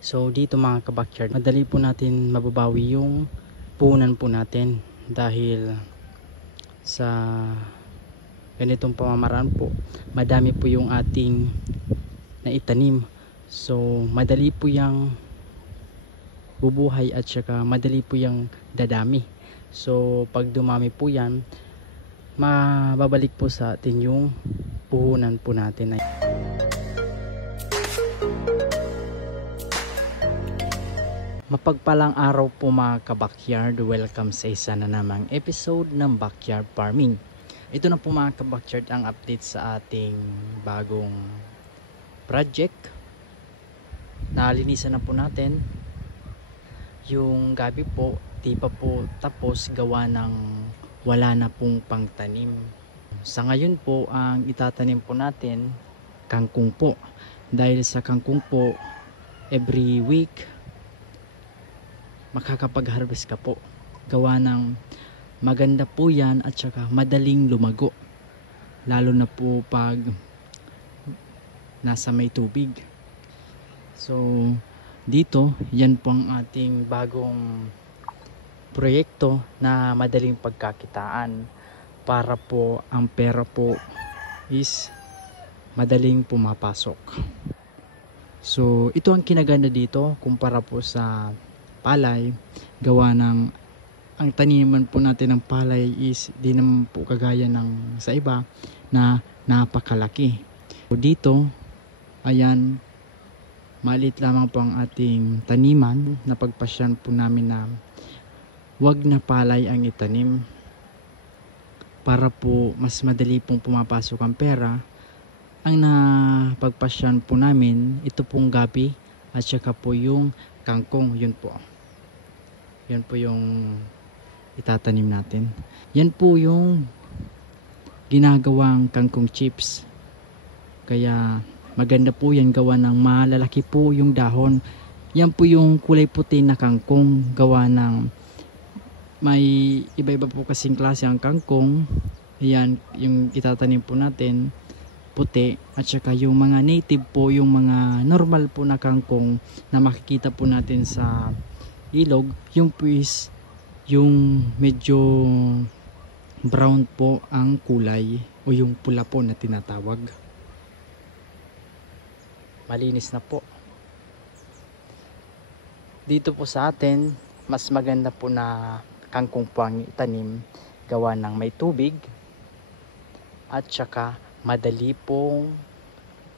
So dito mga kabakyard, madali po natin mababawi yung puhunan po natin dahil sa ganitong pamamaraan po, madami po yung ating naitanim. So madali po yung bubuhay at saka madali po yung dadami. So pag dumami po yan, mababalik po sa atin yung puhunan po natin. Mapagpalang araw po mga kabakyard, welcome sa isa na namang episode ng Backyard Farming. Ito na po mga kabakyard ang update sa ating bagong project. Nalinisan na po natin yung gabi po, di pa po tapos gawa ng wala na pong pangtanim. Sa ngayon po ang itatanim po natin kangkong po, dahil sa kangkong po every week makakapag-harvest ka po, gawa ng maganda po yan at saka madaling lumago, lalo na po pag nasa may tubig. So dito, yan po ang ating bagong proyekto na madaling pagkakitaan, para po ang pera po is madaling pumapasok. So ito ang kinaganda dito kumpara po sa palay, gawa ng ang taniman po natin ng palay is di naman po kagaya ng sa iba na napakalaki. So dito, ayan, maliit lamang po ang ating taniman. Napagpasyan po namin na wag na palay ang itanim para po mas madali pong pumapasok ang pera. Ang napagpasyan po namin, ito pong gabi at saka po yung kangkong. Yun po yung itatanim natin. Yan po yung ginagawang kangkong chips, kaya maganda po yan, gawa ng malalaki po yung dahon. Yan po yung kulay puti na kangkong, gawa ng may iba-iba po kasing klase ang kangkong. Ayan yung itatanim po natin, puti, at saka yung mga native po, yung mga normal po na kangkong na makikita po natin sa ilog, yung puis yung medyo brown po ang kulay, o yung pula po na tinatawag. Malinis na po. Dito po sa atin, mas maganda po na kangkong po ang itanim, gawa ng may tubig at saka madali pong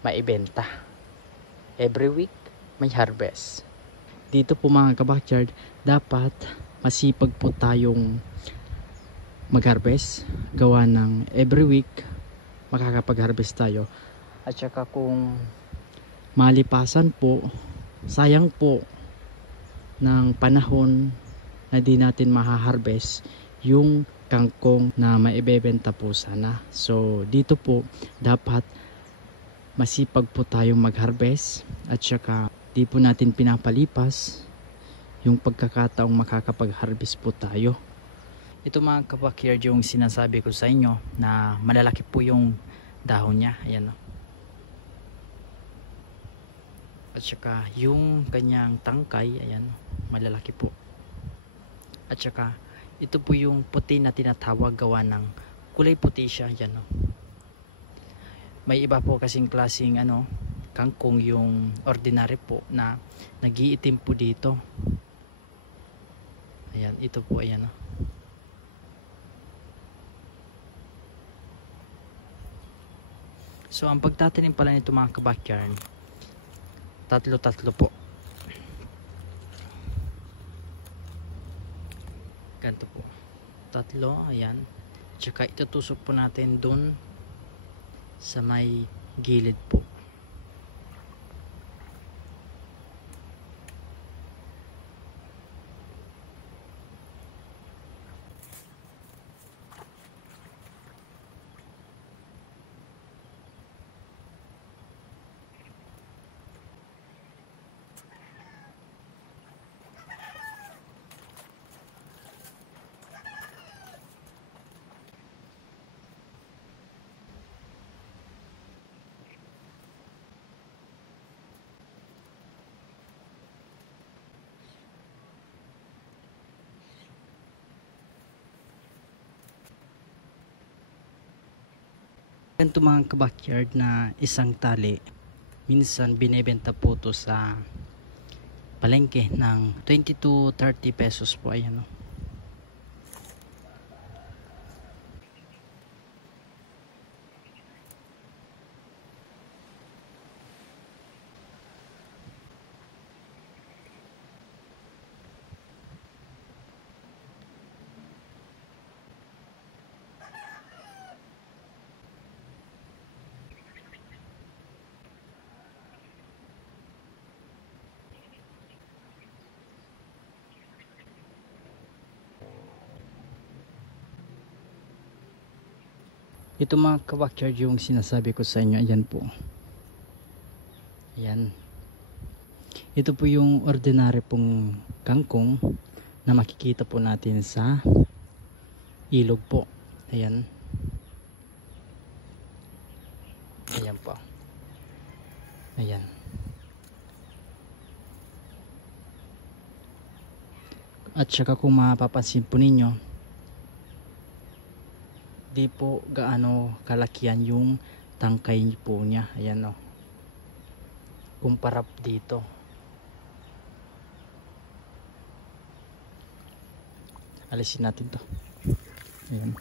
maibenta. Every week may harvest. Dito po mga kabakyard, dapat masipag po tayong mag-harvest, gawa ng every week makakapag-harvest tayo. At saka kung malipasan po, sayang po ng panahon na di natin maha-harvest yung kangkong na maibebenta po sana. So dito po dapat masipag po tayong mag-harvest, at saka di po natin pinapalipas yung pagkakataong makakapag-harvest po tayo. Ito mga kabakyard yung sinasabi ko sa inyo na malalaki po yung dahon niya. Ayan o. At saka yung kanyang tangkay, ayan, malalaki po. At saka ito po yung puti na tinatawag, gawa ng kulay puti siya. Ayan o. May iba po kasing klaseng kangkong, yung ordinary po na nag-iitim po dito. Ayan, ito po, ayan o. So ang pagtatanim pala nito mga kabakyard, tatlo po. Ganito po, tatlo, ayan. Tsaka itutusok po natin dun sa may gilid po. Ganito mga kabakyard na isang tali, minsan binebenta po to sa palengke ng 20 to 30 pesos po. Ayan o. Ito mga kabakyard yung sinasabi ko sa inyo. Ayan po. Ayan. Ito po yung ordinary pong kangkong na makikita po natin sa ilog po. Ayan. Ayan po. Ayan. At saka kung mapapansin po ninyo, di po gaano kalakihan yung tangkay po niya. Ayan o. Kumpara dito. Alisin natin to. Ayan.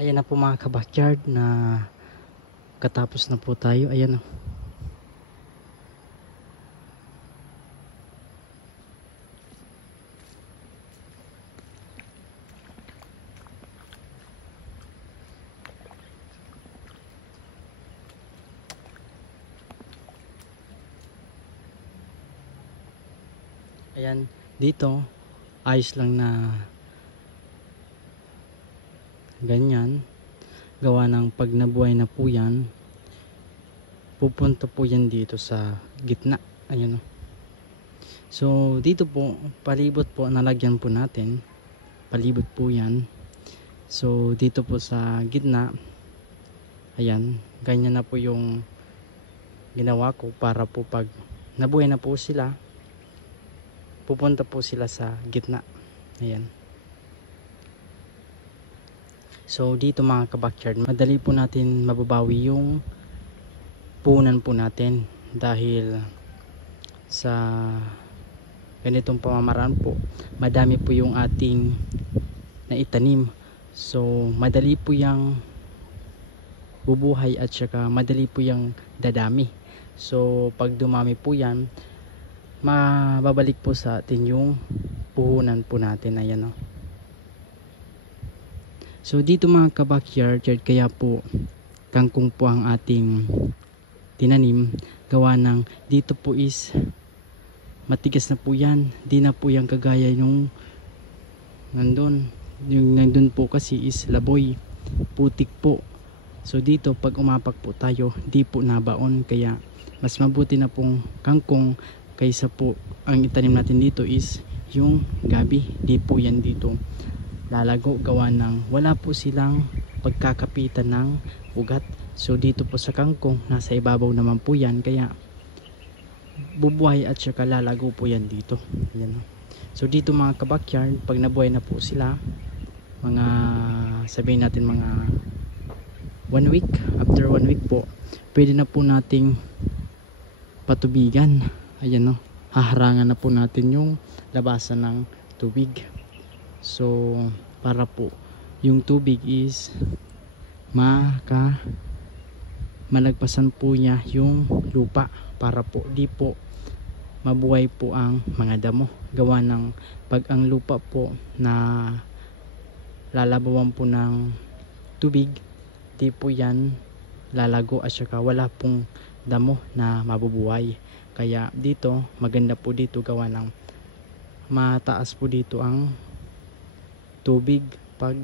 Ayan na po mga kabakyard na katapos na po tayo. Ayan o. Ayan, dito ayos lang na ganyan, gawa ng pag nabuhay na po yan, pupunta po yan dito sa gitna. Ayan o. So dito po palibot po, nalagyan po natin palibot po yan. So dito po sa gitna, ayan, ganyan na po yung ginawa ko para po pag nabuhay na po sila, pupunta po sila sa gitna. Ayan. So dito mga kabakyard, madali po natin mababawi yung punan po natin dahil sa ganitong pamamaraan po, madami po yung ating naitanim. So madali po yung bubuhay at saka madali po yung dadami. So pag dumami po yan, mababalik po sa atin yung puhunan po natin. Ayan o. So dito mga ka-backyard, kaya po kangkong po ang ating tinanim, gawa ng dito po is matigas na po yan, di na po yan kagaya yung nandun po kasi is laboy, putik po. So dito pag umapak po tayo, di po nabaon, kaya mas mabuti na pong kangkong kaysa po ang itanim natin dito is yung gabi. Di po yan dito lalago, gawa ng wala po silang pagkakapitan ng ugat. So dito po sa kangkong, nasa ibabaw naman po yan, kaya bubuhay at saka lalago po yan dito. Yan. So dito mga ka-backyard, pag nabuhay na po sila, mga sabihin natin mga 1 week, after 1 week po, pwede na po nating patubigan. Ayan, no, haharangan na po natin yung labasan ng tubig. So para po yung tubig is malagpasan po niya yung lupa, para po di po mabuhay po ang mga damo, gawa ng pag ang lupa po na lalabawan po ng tubig, di po yan lalago at saka wala pong damo na mabubuhay. Kaya dito maganda po dito, gawa ng mataas po dito ang tubig pag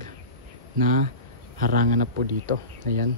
na harangan na po dito. Ayan.